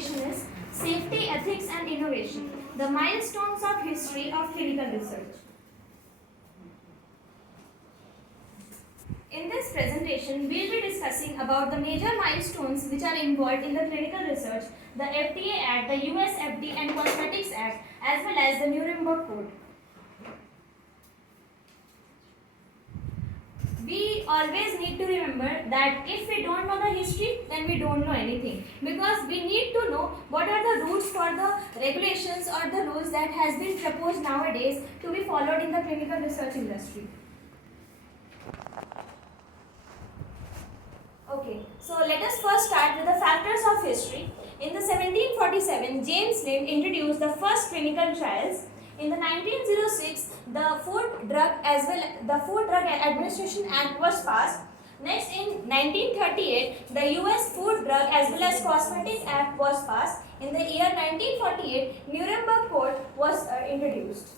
presentation is Safety, Ethics and Innovation, the milestones of history of clinical research. In this presentation, we will be discussing about the major milestones which are involved in the clinical research, the FDA Act, the US FDA and Cosmetics Act, as well as the Nuremberg Code. We always need to remember that if we don't know the history, then we don't know anything, because we need to know what are the rules for the regulations or the rules that has been proposed nowadays to be followed in the clinical research industry. Okay, so let us first start with the factors of history. In the 1747, James Lind introduced the first clinical trials. In the 1906, the Food Drug Administration Act was passed. Next, in 1938, the US Food Drug as well as Cosmetic Act was passed. In the year 1948, Nuremberg Code was introduced.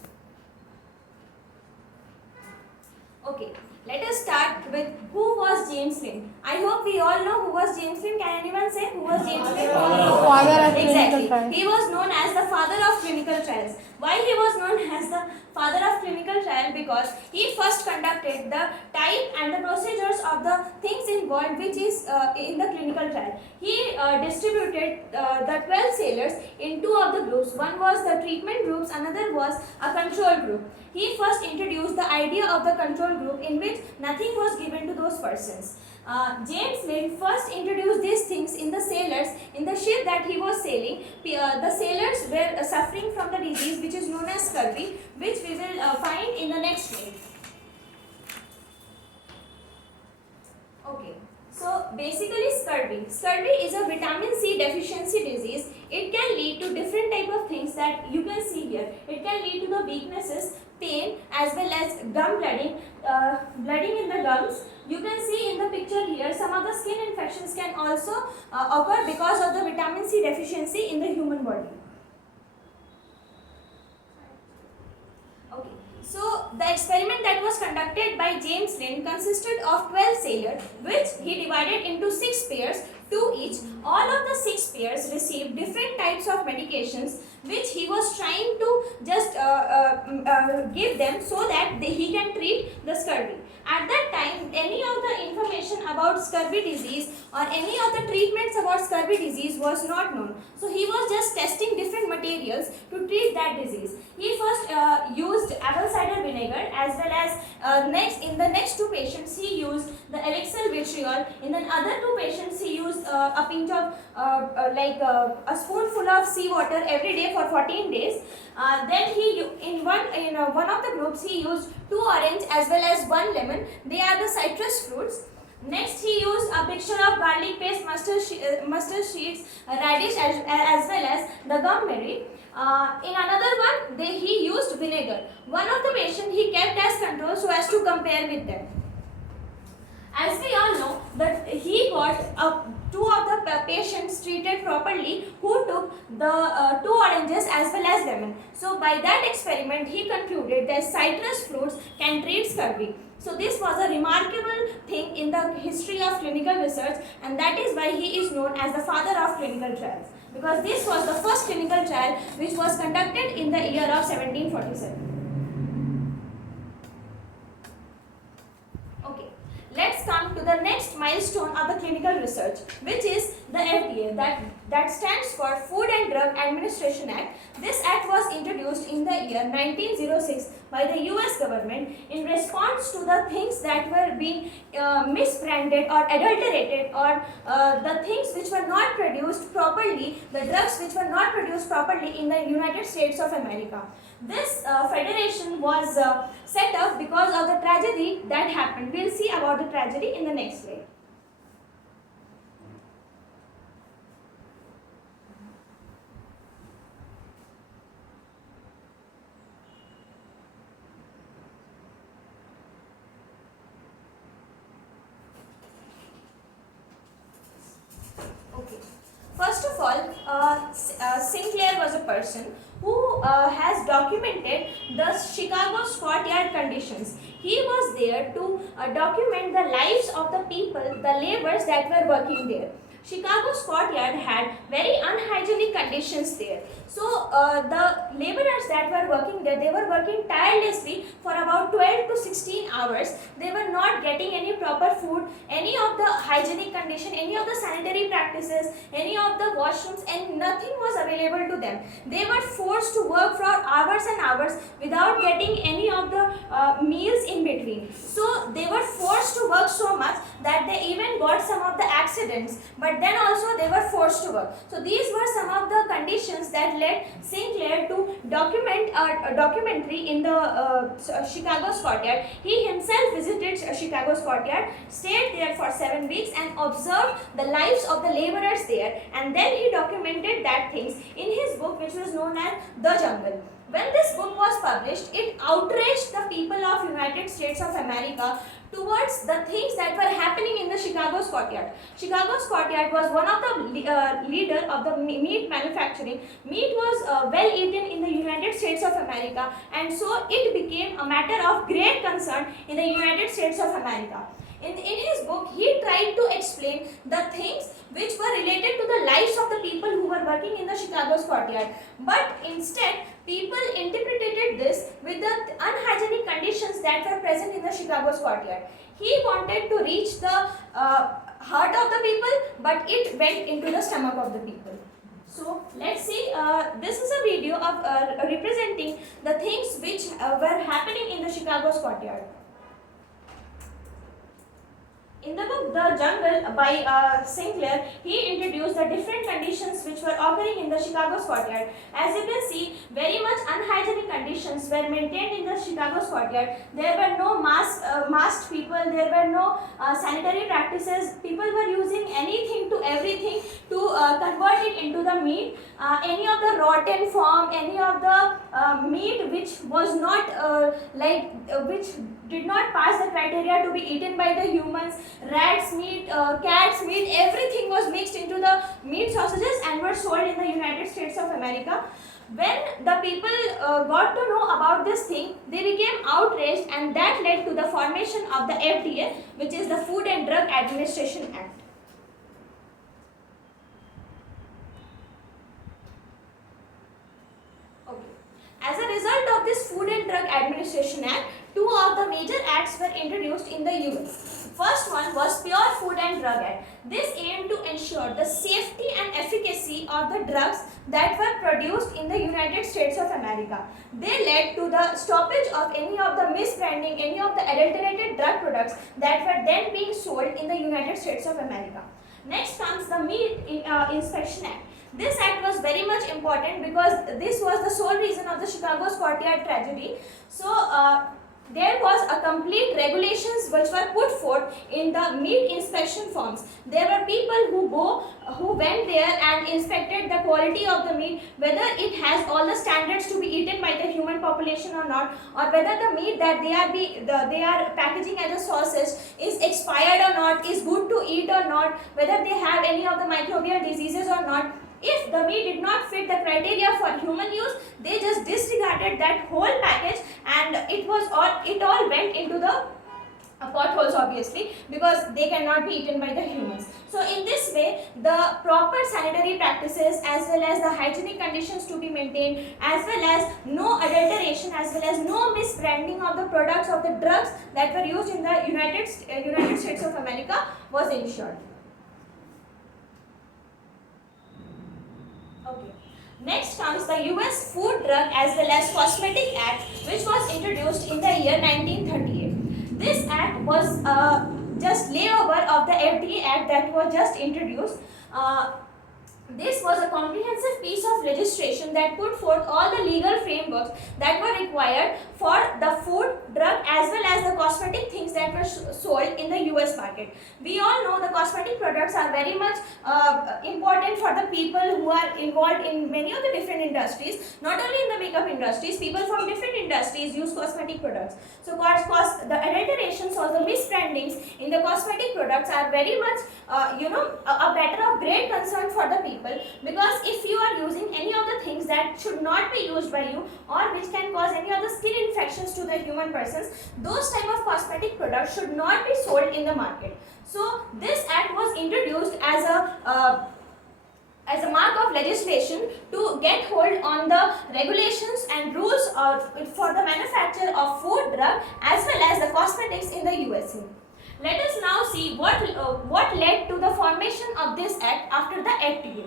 Okay, let us start with who was James Lind. I hope we all know who was James Lind. Can anyone say who was James Lind? Father of Exactly. clinical trials. He was known as the father of clinical trials. Why he was known as the father of clinical trial? Because he first conducted the type and the procedures of the things involved which is in the clinical trial. He distributed the 12 sailors in two of the groups. One was the treatment groups, another was a control group. He first introduced the idea of the control group in which nothing was given to those persons. James Lind first introduced these things in the sailors in the ship that he was sailing. The sailors were suffering from the disease which is known as scurvy, which we will find in the next slide. Okay, so basically scurvy. Scurvy is a vitamin C deficiency disease. It can lead to different type of things that you can see here. It can lead to the weaknesses, pain as well as gum blooding, blooding in the gums. You can see in the picture here some of the skin infections can also occur because of the vitamin C deficiency in the human body. Okay, so the experiment that was conducted by James Lind consisted of 12 sailors, which he divided into 6 pairs, 2 each. All of the 6 pairs received different types of medications which he was trying to just give them so that he can treat the scurvy. At that time, any of the information about scurvy disease or any of the treatments about scurvy disease was not known. So he was just testing different materials to treat that disease. He first used apple cider vinegar, as well as in the next 2 patients he used the elixir vitriol. In the other 2 patients he used a pinch of a spoonful of seawater every day for 14 days. Then in one of the groups he used 2 orange as well as 1 lemon. They are the citrus fruits. Next he used a mixture of garlic paste, mustard seeds, radish as well as the gum berry. In another one he used vinegar. One of the patient he kept as control so as to compare with them. As we all know that he got 2 of the patients treated properly who took the 2 oranges as well as lemon. So by that experiment he concluded that citrus fruits can treat scurvy. So this was a remarkable thing in the history of clinical research, and that is why he is known as the father of clinical trials, because this was the first clinical trial which was conducted in the year of 1747. Okay, let's come to the next milestone of the clinical research, which is the FDA, that stands for Food and Drug Administration Act. This act was introduced in the year 1906 by the US government in response to the things that were being misbranded or adulterated, or the things which were not produced properly, the drugs which were not produced properly in the United States of America. This federation was set up because of the tragedy that happened. We'll see about the tragedy in the next slide. Okay. First of all, Sinclair was a person who has documented the Chicago Scott Yard conditions. He was there to document the lives of the people, the laborers that were working there. Chicago Scott Yard had very unhygienic unhygienic conditions there. So the laborers that were working there, they were working tirelessly for about 12 to 16 hours. They were not getting any proper food, any of the hygienic condition, any of the sanitary practices, any of the washrooms, and nothing was available to them. They were forced to work for hours and hours without getting any of the meals in between. So they were forced to work so much that they even got some of the accidents, but then also they were forced to work. So these were some of the conditions that led Sinclair to document a documentary in the Chicago's courtyard. He himself visited Chicago's courtyard, stayed there for 7 weeks and observed the lives of the laborers there, and then he documented that things in his book, which was known as The Jungle. When this book was published, it outraged the people of United States of America towards the things that were happening in the Chicago's courtyard. Chicago's courtyard was one of the leader of the meat manufacturing. Meat was well eaten in the United States of America, and so it became a matter of great concern in the United States of America. In his book, he tried to explain the things which were related to the lives of the people who were working in the Chicago's courtyard. But instead, people interpreted this with the unhygienic conditions that were present in the Chicago's courtyard. He wanted to reach the heart of the people, but it went into the stomach of the people. So let's see, this is a video of representing the things which were happening in the Chicago's courtyard. In the book The Jungle by Sinclair, he introduced the different conditions which were occurring in the Chicago's courtyard. As you can see, very much unhygienic conditions were maintained in the Chicago's courtyard. There were no masked people, there were no sanitary practices. People were using anything to everything to convert it into the meat. Any of the rotten form, any of the meat which was not which did not pass the criteria to be eaten by the humans, rats meat, cats meat, everything was mixed into the meat sausages and were sold in the United States of America. When the people got to know about this thing, they became outraged, and that led to the formation of the FDA, which is the Food and Drug Administration Act. As a result of this Food and Drug Administration Act, two of the major acts were introduced in the US. First one was Pure Food and Drug Act. This aimed to ensure the safety and efficacy of the drugs that were produced in the United States of America. They led to the stoppage of any of the misbranding, any of the adulterated drug products that were then being sold in the United States of America. Next comes the Meat Inspection Act. This act was very much important because this was the sole reason of the Chicago's courtyard tragedy. So there was a complete regulations which were put forth in the meat inspection forms. There were people who went there and inspected the quality of the meat, whether it has all the standards to be eaten by the human population or not, or whether the meat that they are packaging as a sausage is expired or not, is good to eat or not, whether they have any of the microbial diseases or not. If the meat did not fit the criteria for human use, they just disregarded that whole package, and it all went into the potholes, obviously, because they cannot be eaten by the humans. So in this way, the proper sanitary practices as well as the hygienic conditions to be maintained, as well as no adulteration, as well as no misbranding of the products of the drugs that were used in the United States of America was ensured. Okay. Next comes the US Food, Drug as well as Cosmetic Act, which was introduced in the year 1938. This act was just layover of the FDA Act that was just introduced. This was a comprehensive piece of legislation that put forth all the legal frameworks that were required for the food, drug as well as the cosmetic things that were sold in the US market. We all know the cosmetic products are very much important for the people who are involved in many of the different industries. Not only in the makeup industries, people from different industries use cosmetic products. So the adulterations or the misbrandings in the cosmetic products are very much a matter of great concern for the people, because if you are using any of the things that should not be used by you or which can cause any of the skin infections to the human persons, those type of cosmetic products should not be sold in the market. So this act was introduced as a as a mark of legislation to get hold on the regulations and rules for the manufacture of food, drug as well as the cosmetics in the USA. Let us now see what led to the formation of this act after the FTA.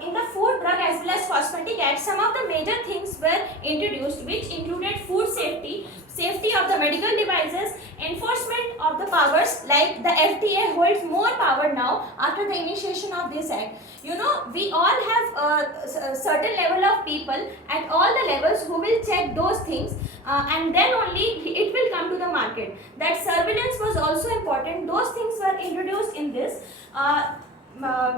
In the Food, Drug as well as Cosmetic Act, some of the major things were introduced, which included food safety, safety of the medical devices, enforcement of the powers, like the FDA holds more power now after the initiation of this act. You know, we all have a certain level of people at all the levels who will check those things and then only it will come to the market. That surveillance was also important. Those things were introduced in this.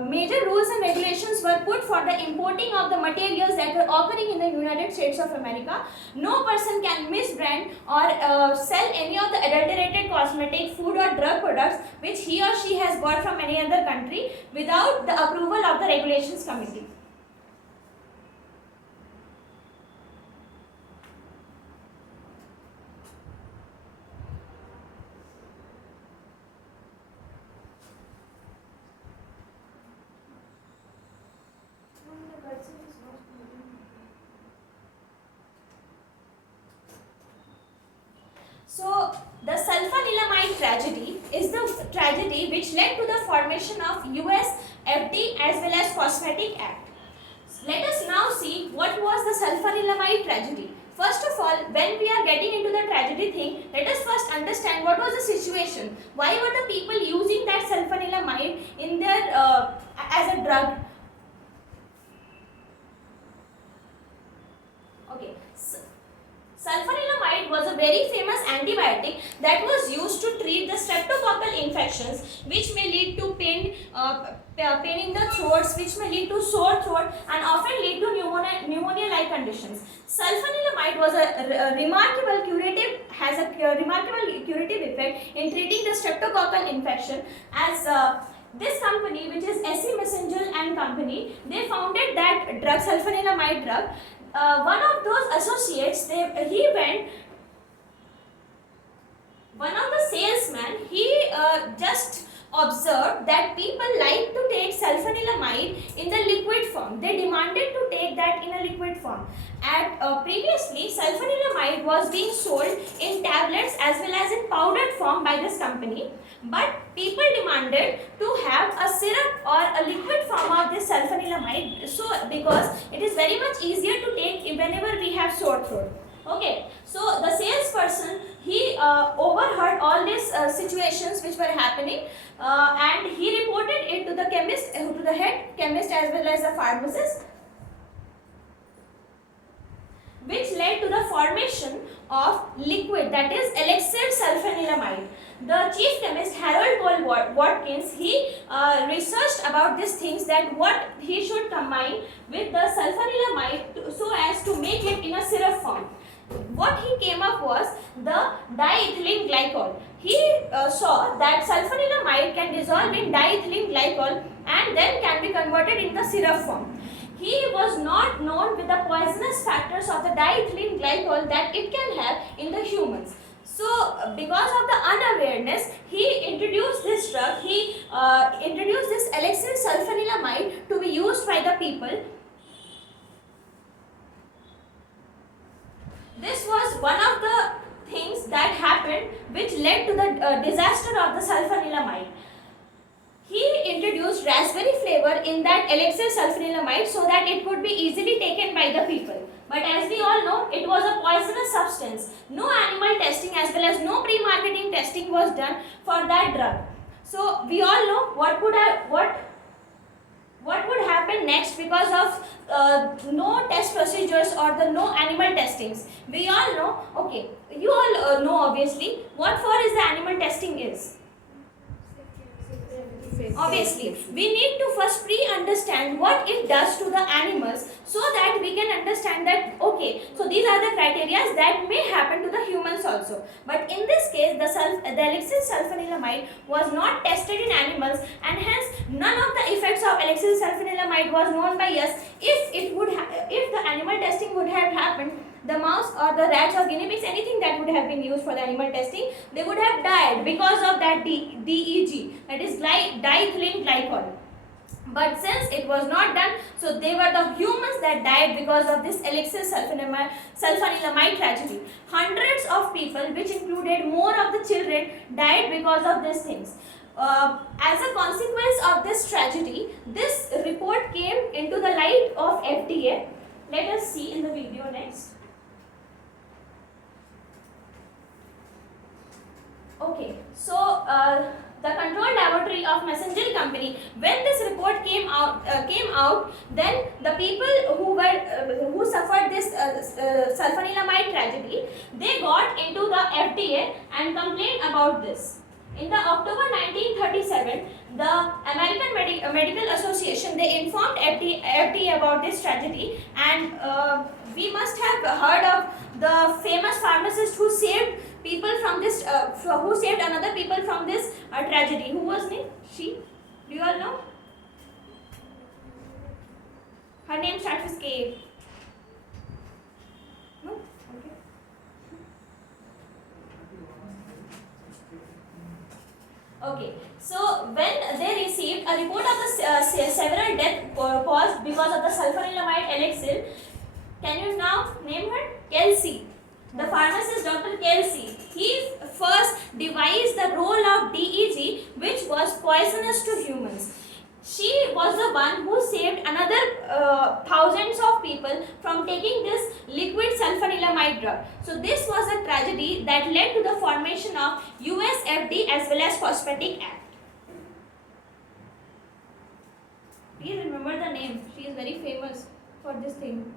Major rules and regulations were put for the importing of the materials that were occurring in the United States of America. No person can misbrand or sell any of the adulterated cosmetic, food or drug products which he or she has bought from any other country without the approval of the regulations committee. So, the sulfanilamide tragedy is the tragedy which led to the formation of US FD as well as Cosmetic Act. Let us now see what was the sulfanilamide tragedy. First of all, when we are getting into the tragedy thing, let us first understand what was the situation. Why were the people using that sulfanilamide in their as a drug? Okay. Sulfanilamide was a very famous antibiotic that was used to treat the streptococcal infections, which may lead to pain in the throats, which may lead to sore throat and often lead to pneumonia-like conditions. Sulfanilamide was a remarkable curative effect in treating the streptococcal infection, as this company, which is SC Messenger and Company, they founded that drug, sulfanilamide drug. One of those associates, one of the salesmen, he just observed that people like to take sulfanilamide in the liquid form. They demanded to take that in a liquid form. Previously, sulfanilamide was being sold in tablets as well as in powdered form by this company. But people demanded to have a syrup or a liquid form of this sulfanilamide, so because it is very much easier to take whenever we have sore throat. Okay, so the salesperson, he overheard all these situations which were happening and he reported it to the chemist, to the head chemist as well as the pharmacist, which led to the formation of liquid, that is elixir sulfanilamide. The chief chemist Harold Paul Watkins, he researched about these things, that what he should combine with the sulfanilamide so as to make it in a syrup form. What he came up was the diethylene glycol. He saw that sulfanilamide can dissolve in diethylene glycol and then can be converted in the syrup form. He was not known with the poisonous factors of the diethylene glycol that it can have in the humans. So, because of the unawareness, he introduced this drug, he introduced this elixir sulfanilamide to be used by the people. This was one of the things that happened which led to the disaster of the sulfanilamide. He introduced raspberry flavor in that elixir sulfanilamide so that it could be easily taken by the people. But as we all know, it was a poisonous substance. No animal testing as well as no pre-marketing testing was done for that drug. So we all know what would happen next because of no test procedures or the no animal testings. We all know, okay, you all know obviously what for is the animal testing is. Obviously, we need to first pre-understand what it does to the animals so that we can understand that, okay, so these are the criteria that may happen to the humans also. But in this case, the elixir sulfanilamide was not tested in animals and hence none of the effects of elixir sulfanilamide was known by us. If the animal testing would have happened, the mouse or the rats or guinea pigs, anything that would have been used for the animal testing, they would have died because of that DEG, that is diethylene glycol. But since it was not done, so they were the humans that died because of this elixir sulfanilamide tragedy. Hundreds of people, which included more of the children, died because of these things. As a consequence of this tragedy, this report came into the light of FDA. Let us see in the video next. Okay, so the control laboratory of Messenger company, when this report came out, then the people who suffered this sulfanilamide tragedy, they got into the FDA and complained about this. In the October 1937, the American Medical Association, they informed FDA about this tragedy, and we must have heard of the famous pharmacist who saved people from this, who saved another people from this tragedy. Who was name? She? Do you all know? Her name starts with K. No? Okay. Okay, so when they received a report of the several deaths caused because of the sulfanilamide elixir, can you now name her? Kelsey. The pharmacist Dr. Kelsey. He first devised the role of DEG, which was poisonous to humans. She was the one who saved another thousands of people from taking this liquid sulfanilamide drug. So this was a tragedy that led to the formation of USFD as well as Phosphatic Act. Please remember the name. She is very famous for this thing.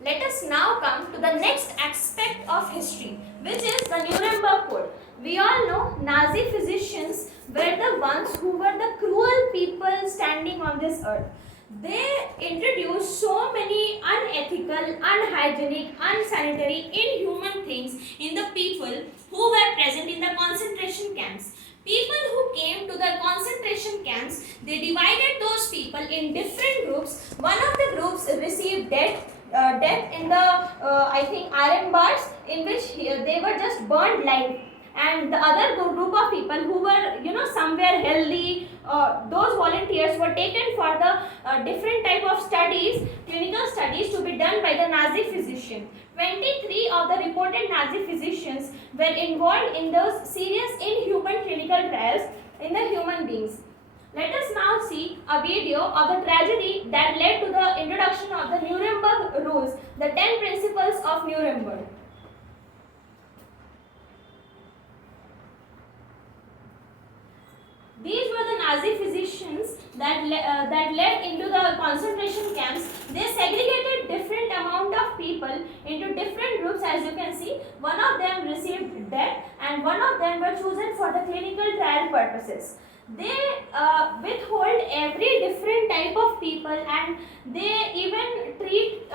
Let us now come to the next aspect of history, which is the Nuremberg Code. We all know Nazi physicians were the ones who were the cruel people standing on this earth. They introduced so many unethical, unhygienic, unsanitary, inhuman things in the people who were present in the concentration camps. People who came to the concentration camps, they divided those people in different groups. One of the groups received death in the I think iron bars, in which they were just burned live, and the other group of people who were somewhere healthy, those volunteers were taken for the different type of studies, clinical studies to be done by the Nazi physician. 23 of the reported Nazi physicians were involved in those serious inhuman clinical trials in the human beings. Let us now see a video of the tragedy that led to the introduction of the Nuremberg rules, the 10 principles of Nuremberg. These were the Nazi physicians that led into the concentration camps. They segregated different amount of people into different groups, as you can see. One of them received death and one of them were chosen for the clinical trial purposes. They withhold every different type of people, and they even treat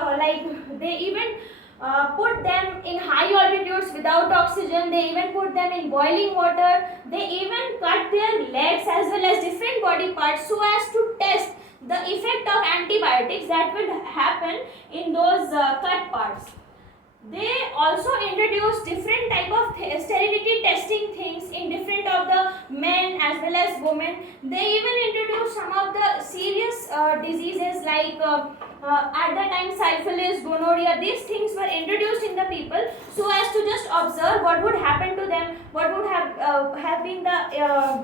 put them in high altitudes without oxygen. They even put them in boiling water. They even cut their legs as well as different body parts so as to test the effect of antibiotics that will happen in those cut parts. They also introduced different type of sterility testing things in different of the men as well as women. They even introduced some of the serious diseases like at the time syphilis, gonorrhea. These things were introduced in the people so as to just observe what would happen to them, what would have been the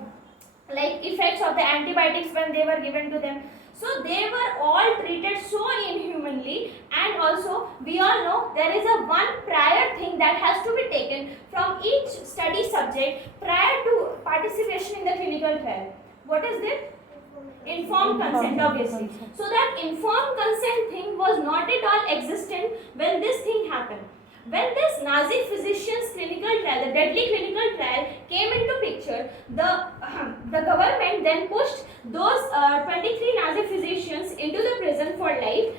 effects of the antibiotics when they were given to them. So they were all treated so inhumanly, and also we all know there is a one prior thing that has to be taken from each study subject prior to participation in the clinical trial. What is it? Informed consent, obviously. So that informed consent thing was not at all existent when this thing happened. When this Nazi physician's clinical trial, the deadly clinical trial came into picture, the government then pushed those 23 Nazi physicians into the prison for life.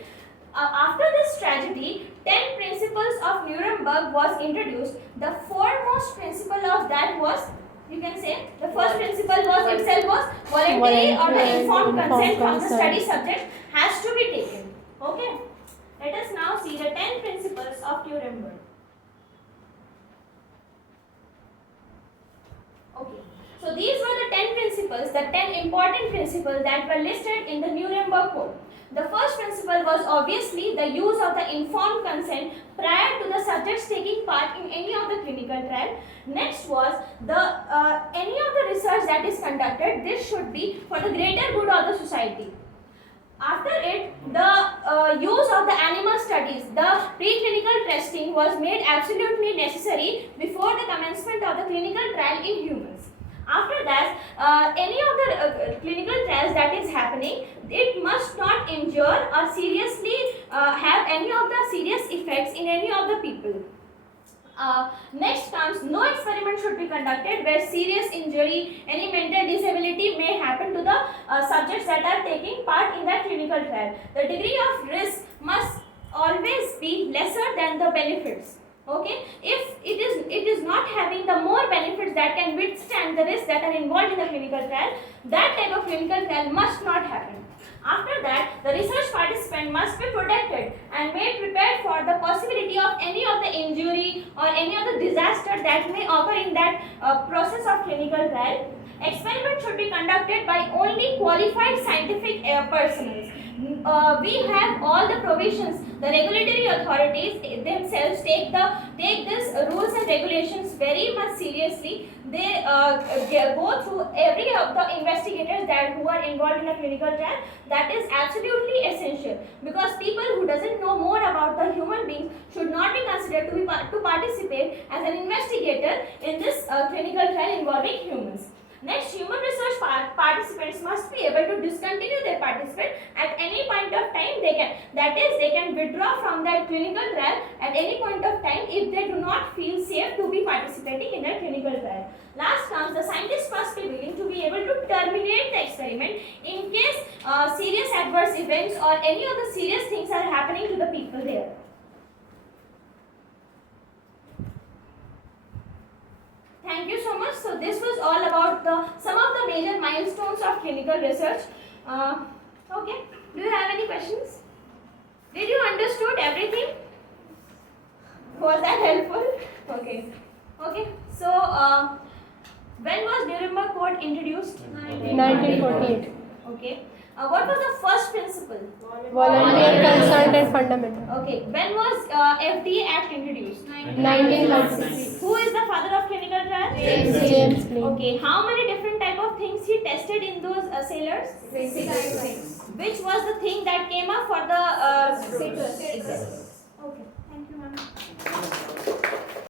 After this tragedy, 10 principles of Nuremberg was introduced. The foremost principle of that was You can say the first principle was itself was voluntary or the informed consent from the study subject has to be taken. Okay. Let us now see the 10 principles of Nuremberg. Okay. So these were the 10 principles, the 10 important principles that were listed in the Nuremberg Code. The first principle was obviously the use of the informed consent prior to the subjects taking part in any of the clinical trial. Next was the any of the research that is conducted, this should be for the greater good of the society. After it, the use of the animal studies, the preclinical testing was made absolutely necessary before the commencement of the clinical trial in humans. After that, any of the clinical trials that is happening, it must not injure or seriously have any of the serious effects in any of the people. Next comes, no experiment should be conducted where serious injury, any mental disability may happen to the subjects that are taking part in that clinical trial. The degree of risk must always be lesser than the benefits. Okay, if it is not having the more benefits that can withstand the risks that are involved in the clinical trial, that type of clinical trial must not happen. After that, the research participant must be protected and made prepared for the possibility of any of the injury or any of the disaster that may occur in that process of clinical trial. Experiment should be conducted by only qualified scientific personnel. We have all the provisions. The regulatory authorities themselves take this rules and regulations very much seriously. They go through every of the investigators who are involved in a clinical trial. That is absolutely essential, because people who doesn't know more about the human beings should not be considered to participate as an investigator in this clinical trial involving humans. Next, human research participants must be able to discontinue their participant at any point of time. They can withdraw from that clinical trial at any point of time if they do not feel safe to be participating in that clinical trial. Last comes, the scientist must be willing to be able to terminate the experiment in case serious adverse events or any of the serious things are happening to the people there. Thank you so much. So this was all about some of the major milestones of clinical research. Okay. Do you have any questions? Did you understood everything? Was that helpful? Okay. Okay. So when was Nuremberg Code introduced? 1948. Okay. What was the first principle? Volunteer consent and fundamental. Okay. When was FDA Act introduced? 1996. Who is the father of clinical trial? James Lane. Okay. How many different type of things he tested in those sailors? 6. Which was the thing that came up for the sailors? Okay.